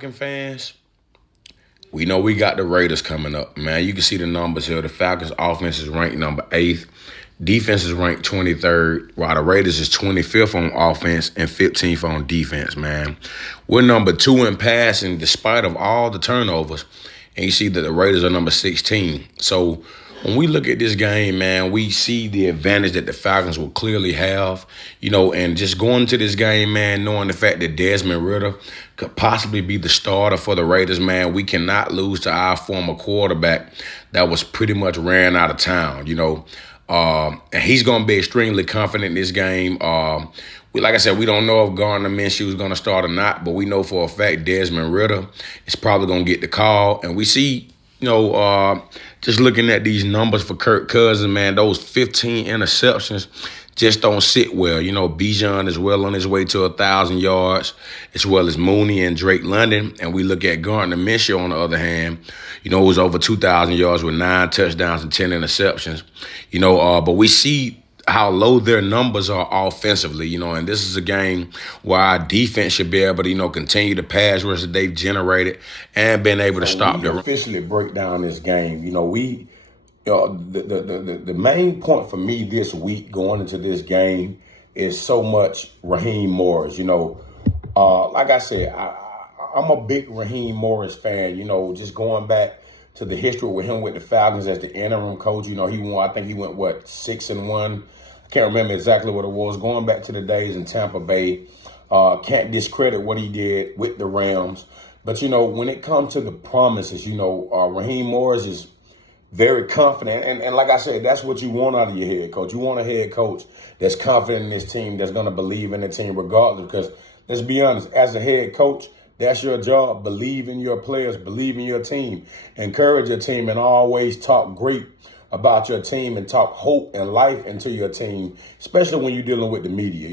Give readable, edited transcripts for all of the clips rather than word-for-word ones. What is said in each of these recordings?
Falcon fans, we know we got the Raiders coming up, man. You can see the numbers here. The Falcons offense is ranked number 8th. Defense is ranked 23rd, while the Raiders is 25th on offense and 15th on defense, man. We're number 2 in passing despite of all the turnovers. And you see that the Raiders are number 16. So when we look at this game, man, we see the advantage that the Falcons will clearly have, and just going to this game, man, knowing the fact that Desmond Ridder could possibly be the starter for the Raiders, man, we cannot lose to our former quarterback that was pretty much ran out of town, and he's going to be extremely confident in this game. Like I said, we don't know if Gardner Minshew is going to start or not, but we know for a fact Desmond Ridder is probably going to get the call. And we see, just looking at these numbers for Kirk Cousins, man, those 15 interceptions just don't sit well. Bijan is well on his way to 1,000 yards, as well as Mooney and Drake London. And we look at Gardner Minshew on the other hand, who's over 2,000 yards with 9 touchdowns and 10 interceptions. But we see how low their numbers are offensively, and this is a game where our defense should be able to, continue the pass rush that they've generated and been able to stop the officially break down this game. The main point for me this week going into this game is so much Raheem Morris. Like I said, I'm a big Raheem Morris fan. Just going back to the history with him with the Falcons as the interim coach. He won. I think he went 6-1. I can't remember exactly what it was. Going back to the days in Tampa Bay, can't discredit what he did with the Rams. But when it comes to the promises, Raheem Morris is very confident. And like I said, that's what you want out of your head coach. You want a head coach that's confident in this team, that's going to believe in the team regardless. Because let's be honest, as a head coach, that's your job. Believe in your players, believe in your team, encourage your team, and always talk great about your team and talk hope and life into your team, especially when you're dealing with the media,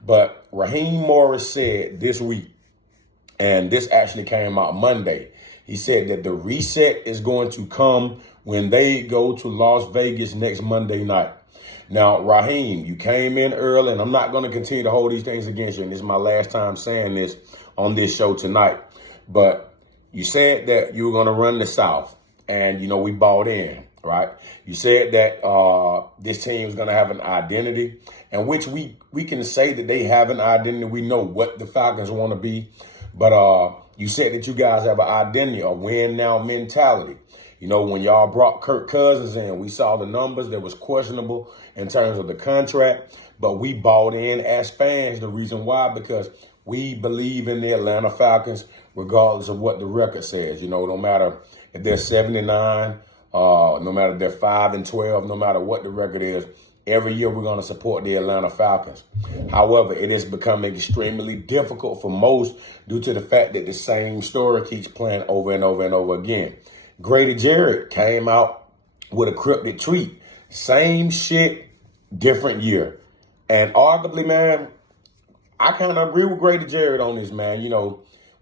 But Raheem Morris said this week, and this actually came out Monday, he said that the reset is going to come when they go to Las Vegas next Monday night. Now, Raheem, you came in early, and I'm not going to continue to hold these things against you, and this is my last time saying this on this show tonight. But you said that you were going to run the South, and, we bought in, right? You said that this team is going to have an identity, and which we can say that they have an identity. We know what the Falcons want to be. But you said that you guys have an identity, a win-now mentality. When y'all brought Kirk Cousins in, we saw the numbers that was questionable in terms of the contract, but we bought in as fans. The reason why, because we believe in the Atlanta Falcons, regardless of what the record says. No matter if they're 79, no matter if they're 5-12, no matter what the record is, every year we're going to support the Atlanta Falcons. However, it is becoming extremely difficult for most due to the fact that the same story keeps playing over and over and over again. Grady Jarrett came out with a cryptic tweet. Same shit, different year. And arguably, man, I kind of agree with Grady Jarrett on this, man.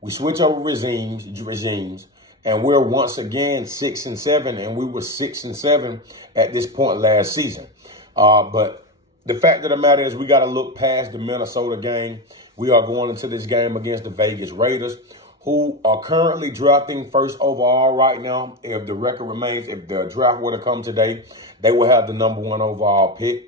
We switch over regimes, and we're once again 6-7, and we were 6-7 at this point last season. But the fact of the matter is we got to look past the Minnesota game. We are going into this game against the Vegas Raiders, who are currently drafting first overall right now. If the record remains, if the draft were to come today, they will have the number 1 overall pick.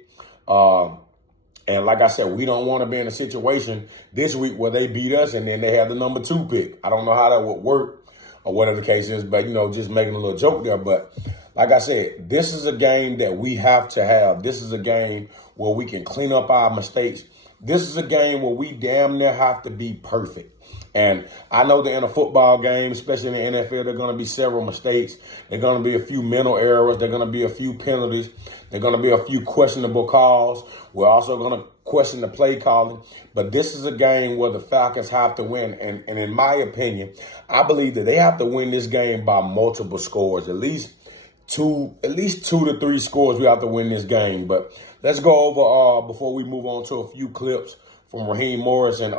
And like I said, we don't want to be in a situation this week where they beat us and then they have the number 2 pick. I don't know how that would work or whatever the case is, but, just making a little joke there. But like I said, this is a game that we have to have. This is a game where we can clean up our mistakes. This is a game where we damn near have to be perfect. And I know that in a football game, especially in the NFL, there are going to be several mistakes. There are going to be a few mental errors. There are going to be a few penalties. There are going to be a few questionable calls. We're also going to question the play calling. But this is a game where the Falcons have to win. And in my opinion, I believe that they have to win this game by multiple scores, at least two to three scores. We have to win this game. But let's go over before we move on to a few clips from Raheem Morris and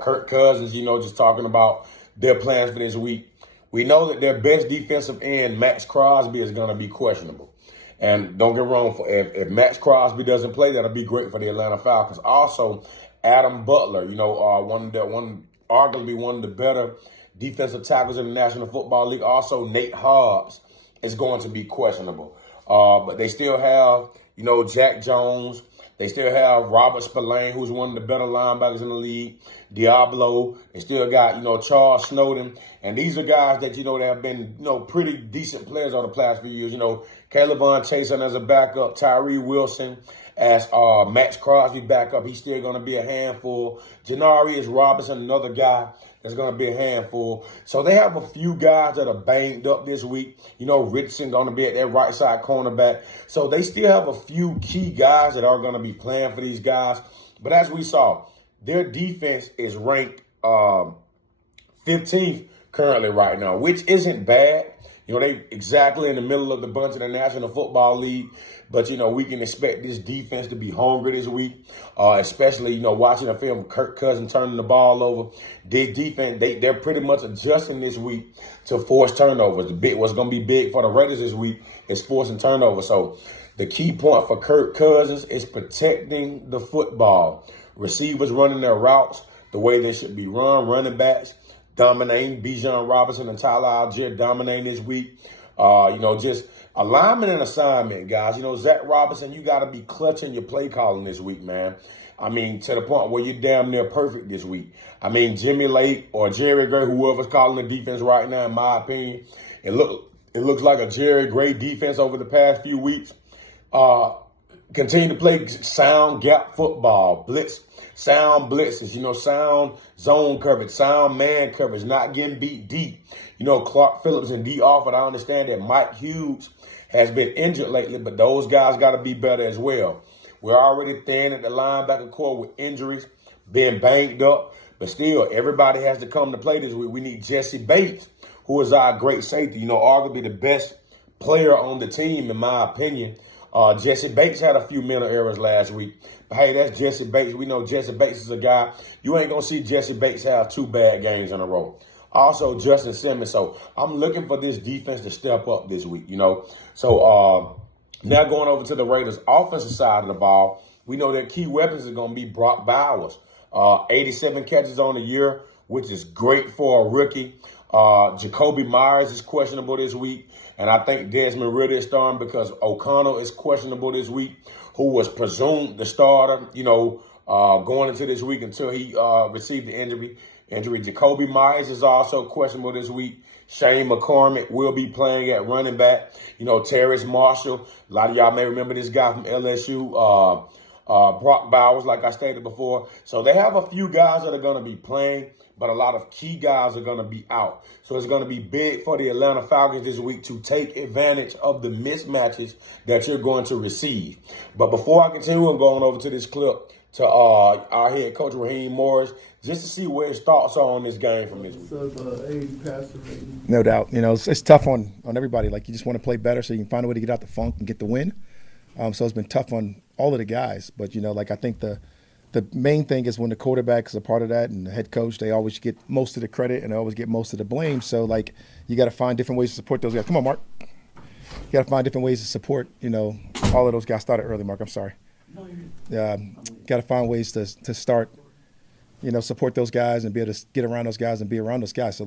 Kirk Cousins, just talking about their plans for this week. We know that their best defensive end, Max Crosby, is going to be questionable. And don't get wrong, if Max Crosby doesn't play, that'll be great for the Atlanta Falcons. Also, Adam Butler, one arguably one of the better defensive tackles in the National Football League. Also, Nate Hobbs is going to be questionable. But they still have, Jack Jones. They still have Robert Spillane, who's one of the better linebackers in the league. Diablo. They still got, Charles Snowden. And these are guys that, that have been, pretty decent players over the past few years. Caleb Von Chason as a backup, Tyree Wilson as Max Crosby backup. He's still going to be a handful. Janarius Robinson, another guy that's going to be a handful. So they have a few guys that are banged up this week. Richardson going to be at that right side cornerback. So they still have a few key guys that are going to be playing for these guys. But as we saw, their defense is ranked 15th currently right now, which isn't bad. They exactly in the middle of the bunch of the National Football League. But, we can expect this defense to be hungry this week, especially, watching a film of Kirk Cousins turning the ball over. This defense, they're pretty much adjusting this week to force turnovers. What's going to be big for the Raiders this week is forcing turnovers. So the key point for Kirk Cousins is protecting the football. Receivers running their routes the way they should be run. Running backs dominating. Bijan Robinson and Tyler Algier dominating this week. Just alignment and assignment, guys. Zach Robinson, you got to be clutching your play calling this week, man. To the point where you're damn near perfect this week. Jimmy Lake or Jerry Gray, whoever's calling the defense right now, in my opinion, it looks like a Jerry Gray defense over the past few weeks. Continue to play sound gap football, sound blitzes, sound zone coverage, sound man coverage, not getting beat deep. Clark Phillips and D. Offord, I understand that Mike Hughes has been injured lately, but those guys got to be better as well. We're already thin at the linebacker core with injuries, being banged up, but still, everybody has to come to play this week. We need Jesse Bates, who is our great safety, arguably the best player on the team, in my opinion. Jesse Bates had a few mental errors last week. But, hey, that's Jesse Bates. We know Jesse Bates is a guy. You ain't going to see Jesse Bates have 2 bad games in a row. Also, Justin Simmons. So, I'm looking for this defense to step up this week, So, now going over to the Raiders' offensive side of the ball, we know their key weapons are going to be Brock Bowers. 87 catches on the year, which is great for a rookie. Jacoby Myers is questionable this week. And I think Desmond Ridder is starting because O'Connell is questionable this week, who was presumed the starter, going into this week until he received the injury. Jacoby Myers is also questionable this week. Shane McCormick will be playing at running back. Terrace Marshall. A lot of y'all may remember this guy from LSU. Brock Bowers, like I stated before. So they have a few guys that are going to be playing, but a lot of key guys are going to be out. So it's going to be big for the Atlanta Falcons this week to take advantage of the mismatches that you're going to receive. But before I continue, I'm going over to this clip to our head coach, Raheem Morris, just to see what his thoughts are on this game from this week. No doubt. It's tough on everybody. Like, you just want to play better so you can find a way to get out the funk and get the win. So it's been tough on all of the guys. But, I think the main thing is when the quarterback is a part of that and the head coach, they always get most of the credit and they always get most of the blame. So, you got to find different ways to support those guys. Come on, Mark. You got to find different ways to support, all of those guys. Started early, Mark. I'm sorry. Got to find ways to start, support those guys and be able to get around those guys and be around those guys. So,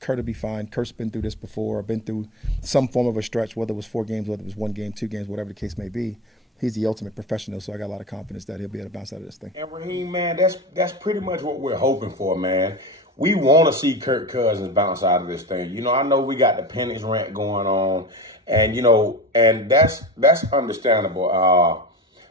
Kurt will be fine. Kurt's been through this before. I've been through some form of a stretch, whether it was 4 games, whether it was 1 game, 2 games, whatever the case may be. He's the ultimate professional, so I got a lot of confidence that he'll be able to bounce out of this thing. And Raheem, man, that's pretty much what we're hoping for, man. We want to see Kirk Cousins bounce out of this thing. I know we got the penance rant going on, and and that's understandable.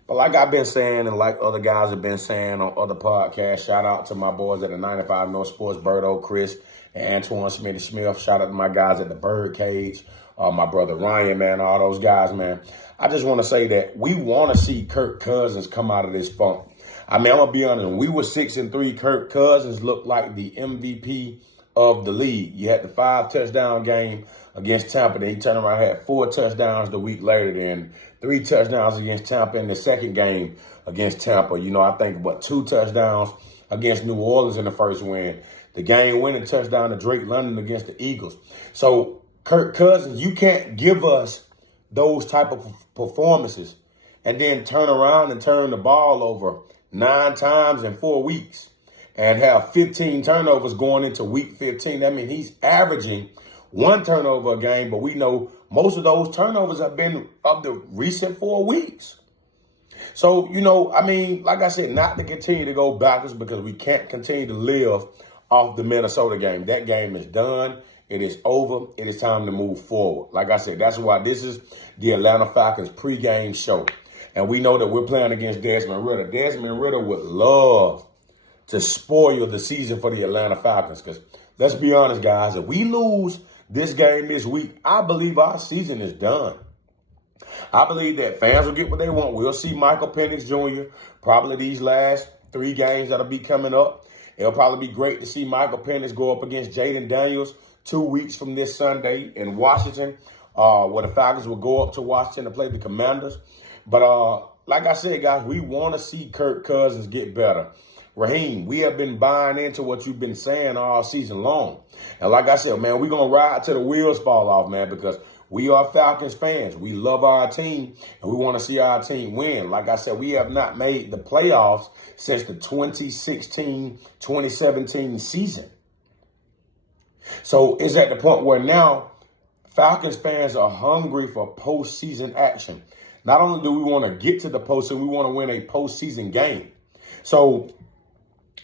But like I've been saying, and like other guys have been saying on other podcasts, shout out to my boys at the 95 North Sports, Berto, Chris, and Antoine Smith. Shout out to my guys at the Birdcage, my brother Ryan, man, all those guys, man. I just want to say that we want to see Kirk Cousins come out of this funk. I'm going to be honest. When we were 6-3, Kirk Cousins looked like the MVP of the league. You had the 5-touchdown game against Tampa. Then he turned around and had 4 touchdowns the week later. Then 3 touchdowns against Tampa in the second game against Tampa. I think about 2 touchdowns against New Orleans in the first win. The game-winning touchdown to Drake London against the Eagles. So, Kirk Cousins, you can't give us those type of performances and then turn around and turn the ball over 9 times in 4 weeks and have 15 turnovers going into week 15. I mean, he's averaging 1 turnover a game, but we know most of those turnovers have been of the recent 4 weeks. So, I mean, like I said, not to continue to go backwards because we can't continue to live off the Minnesota game. That game is done. It is over. It is time to move forward. Like I said, that's why this is the Atlanta Falcons pregame show. And we know that we're playing against Desmond Ridder. Desmond Ridder would love to spoil the season for the Atlanta Falcons because let's be honest, guys, if we lose this game this week, I believe our season is done. I believe that fans will get what they want. We'll see Michael Penix Jr. probably these last 3 games that'll be coming up. It'll probably be great to see Michael Penix go up against Jaden Daniels 2 weeks from this Sunday in Washington, where the Falcons will go up to Washington to play the Commanders. But like I said, guys, we want to see Kirk Cousins get better. Raheem, we have been buying into what you've been saying all season long. And like I said, man, we're going to ride till the wheels fall off, man, because we are Falcons fans. We love our team, and we want to see our team win. Like I said, we have not made the playoffs since the 2016-2017 season. So it's at the point where now Falcons fans are hungry for postseason action. Not only do we want to get to the postseason, we want to win a postseason game. So,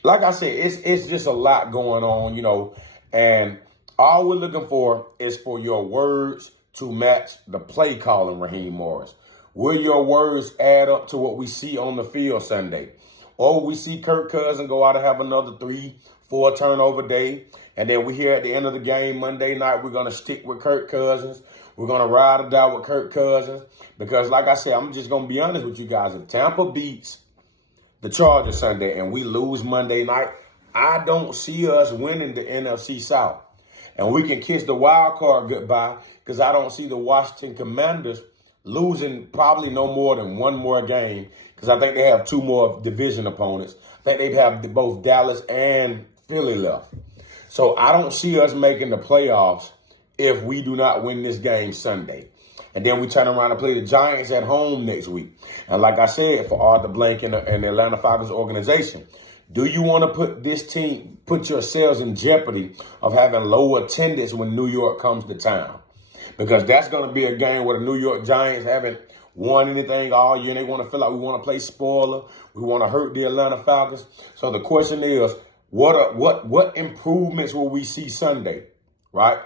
like I said, it's just a lot going on, and all we're looking for is for your words to match the play calling, Raheem Morris. Will your words add up to what we see on the field Sunday? Or will we see Kirk Cousins go out and have another 3-4 turnover day? And then we hear at the end of the game Monday night, we're going to stick with Kirk Cousins. We're going to ride or die with Kirk Cousins. Because like I said, I'm just going to be honest with you guys. If Tampa beats the Chargers Sunday and we lose Monday night, I don't see us winning the NFC South. And we can kiss the wild card goodbye because I don't see the Washington Commanders losing probably no more than 1 more game because I think they have 2 more division opponents. I think they have both Dallas and Philly left. So I don't see us making the playoffs if we do not win this game Sunday. And then we turn around and play the Giants at home next week. And like I said, for Arthur Blank and the Atlanta Falcons organization, do you want to put yourselves in jeopardy of having low attendance when New York comes to town? Because that's going to be a game where the New York Giants haven't won anything all year. And they want to feel like we want to play spoiler. We want to hurt the Atlanta Falcons. So the question is, what improvements will we see Sunday, right?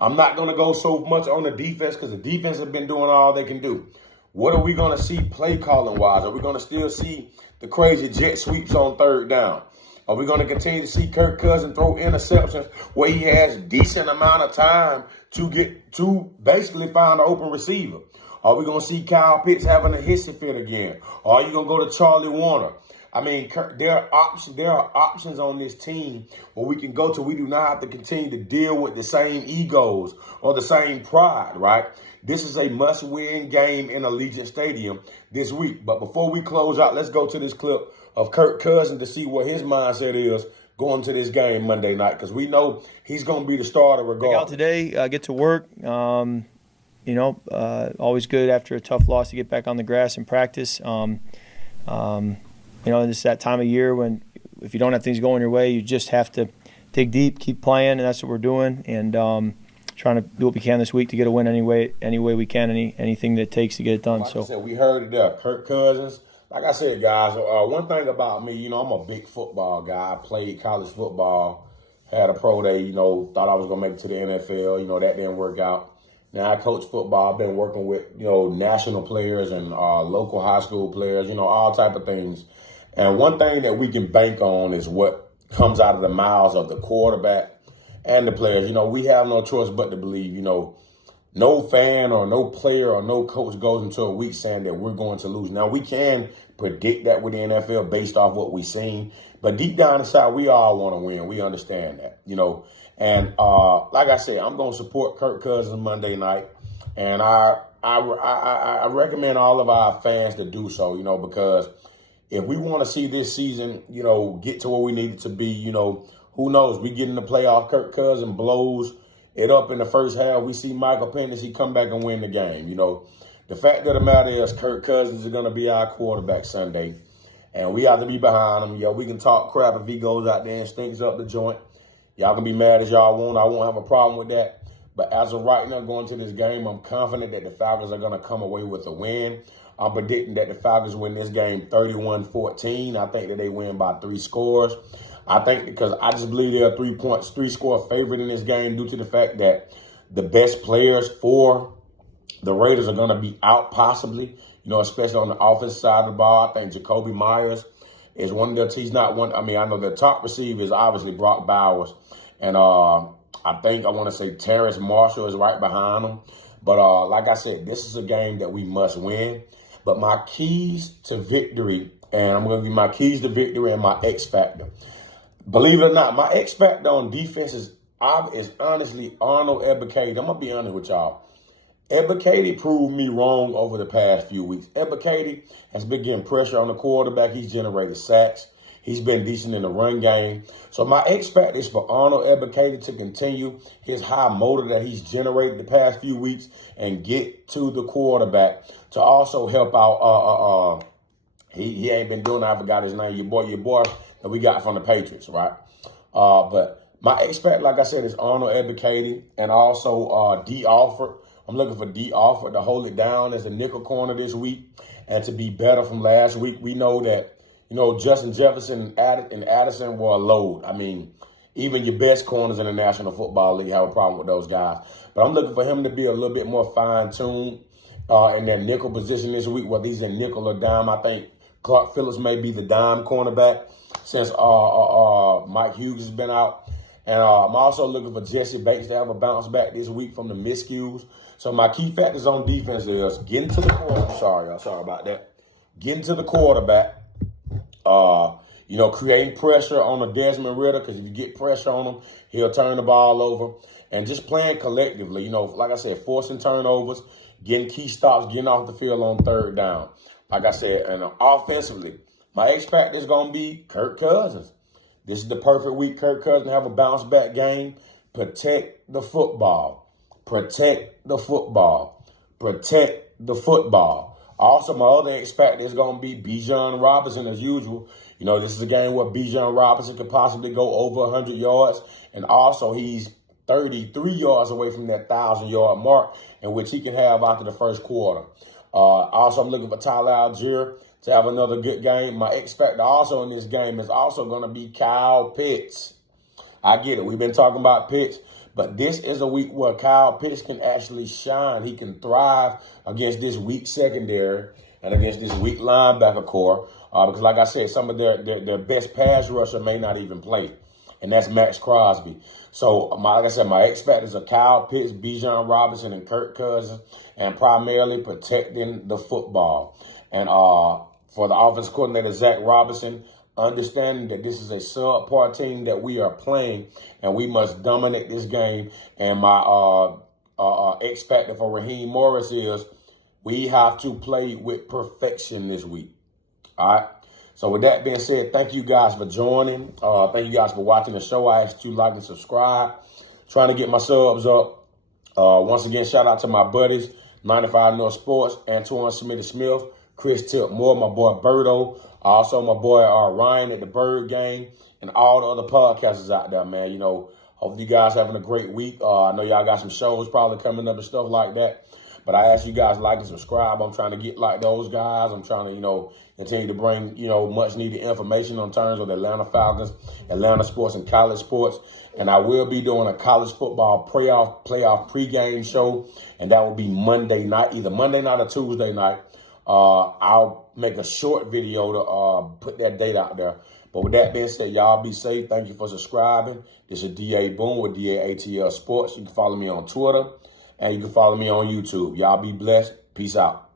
I'm not going to go so much on the defense because the defense has been doing all they can do. What are we going to see play calling wise? Are we going to still see the crazy jet sweeps on 3rd down? Are we going to continue to see Kirk Cousins throw interceptions where he has decent amount of time to get to basically find an open receiver? Are we going to see Kyle Pitts having a hissy fit again? Or are you going to go to Charlie Warner? I mean, there are options on this team where we can go to. We do not have to continue to deal with the same egos or the same pride, right? This is a must-win game in Allegiant Stadium this week. But before we close out, let's go to this clip of Kirk Cousins to see what his mindset is going to this game Monday night, because we know he's going to be the starter regardless. Out today, get to work. Always good after a tough loss to get back on the grass and practice. It's that time of year when if you don't have things going your way, you just have to dig deep, keep playing, and that's what we're doing. And trying to do what we can this week to get a win any way we can, anything that it takes to get it done. Like I said, we heard it there. Kirk Cousins. Like I said, guys, one thing about me, I'm a big football guy. I played college football, had a pro day, thought I was going to make it to the NFL. That didn't work out. Now I coach football. I've been working with, national players and local high school players, all type of things. And one thing that we can bank on is what comes out of the mouths of the quarterback and the players. We have no choice but to believe, no fan or no player or no coach goes into a week saying that we're going to lose. Now, we can predict that with the NFL based off what we've seen. But deep down inside, we all want to win. We understand that, And like I said, I'm going to support Kirk Cousins Monday night. And I recommend all of our fans to do so, because if we want to see this season, get to where we need it to be, who knows? We get in the playoff, Kirk Cousins blows it up in the first half. We see Michael Penix, he come back and win the game. The fact of the matter is Kirk Cousins is going to be our quarterback Sunday. and we have to be behind him. Yeah, we can talk crap if he goes out there and stinks up the joint. Y'all can be mad as y'all want. I won't have a problem with that. But as of right now, going to this game, I'm confident that the Falcons are going to come away with a win. I'm predicting that the Falcons win this game 31-14. I think that they win by 3 scores. I think because I just believe they're a 3-score favorite in this game due to the fact that the best players for the Raiders are going to be out possibly, especially on the offensive side of the ball. I think Jacoby Myers is one of their, he's not one, I know the top receiver is obviously Brock Bowers. And I want to say Terrace Marshall is right behind him. But like I said, this is a game that we must win. But my keys to victory, and I'm going to give you my keys to victory and my X factor. Believe it or not, my X factor on defense is honestly Arnold Ebiketie. I'm going to be honest with y'all. Ebiketie proved me wrong over the past few weeks. Ebiketie has been getting pressure on the quarterback. He's generated sacks. He's been decent in the run game. So my X factor is for Arnold Ebiketie to continue his high motor that he's generated the past few weeks and get to the quarterback to also help out. He ain't been doing that. I forgot his name. Your boy that we got from the Patriots, right? But my X factor, like I said, is Arnold Ebiketie and also D. Alford. I'm looking for D. Alford to hold it down as the nickel corner this week and to be better from last week. We know that, Justin Jefferson and Addison were a load. Even your best corners in the National Football League have a problem with those guys. But I'm looking for him to be a little bit more fine-tuned in their nickel position this week, whether he's a nickel or dime. I think Clark Phillips may be the dime cornerback since Mike Hughes has been out. And I'm also looking for Jesse Bates to have a bounce back this week from the miscues. So my key factors on defense is getting to the quarterback. Sorry about that. Getting to the quarterback. Creating pressure on a Desmond Ridder, because if you get pressure on him, he'll turn the ball over. And just playing collectively, like I said, forcing turnovers, getting key stops, getting off the field on 3rd down. Like I said, and offensively, my X factor is going to be Kirk Cousins. This is the perfect week Kirk Cousins to have a bounce back game. Protect the football. Protect the football. Protect the football. Also, my other X factor is going to be Bijan Robinson as usual. This is a game where Bijan Robinson could possibly go over 100 yards. And also, he's 33 yards away from that 1,000-yard mark, in which he can have after the first quarter. Also, I'm looking for Tyler Algier to have another good game. My X factor also in this game is also going to be Kyle Pitts. I get it. We've been talking about Pitts, but this is a week where Kyle Pitts can actually shine. He can thrive against this weak secondary and against this weak linebacker core because, like I said, some of their best pass rusher may not even play, and that's Max Crosby. So, like I said, my X factors are Kyle Pitts, Bijan Robinson, and Kirk Cousins, and primarily protecting the football. And for the offense coordinator, Zach Robinson, understanding that this is a subpar team that we are playing and we must dominate this game. And my X factor for Raheem Morris is we have to play with perfection this week. All right. So with that being said, thank you guys for joining. Thank you guys for watching the show. I ask you to like and subscribe. Trying to get my subs up. Once again, shout out to my buddies, 95 North Sports, Antoine Smith, Chris Tip Moore, my boy Berto, also my boy Ryan at the Bird Game, and all the other podcasters out there, man. Hopefully you guys having a great week. I know y'all got some shows probably coming up and stuff like that. But I ask you guys like and subscribe. I'm trying to get like those guys. I'm trying to, continue to bring, much needed information on terms of the Atlanta Falcons, Atlanta sports, and college sports. And I will be doing a college football playoff pregame show. And that will be Monday night, either Monday night or Tuesday night. I'll make a short video to put that date out there. But with that being said, y'all be safe. Thank you for subscribing. This is D.A. Boone with ATLSports. You can follow me on Twitter and you can follow me on YouTube. Y'all be blessed. Peace out.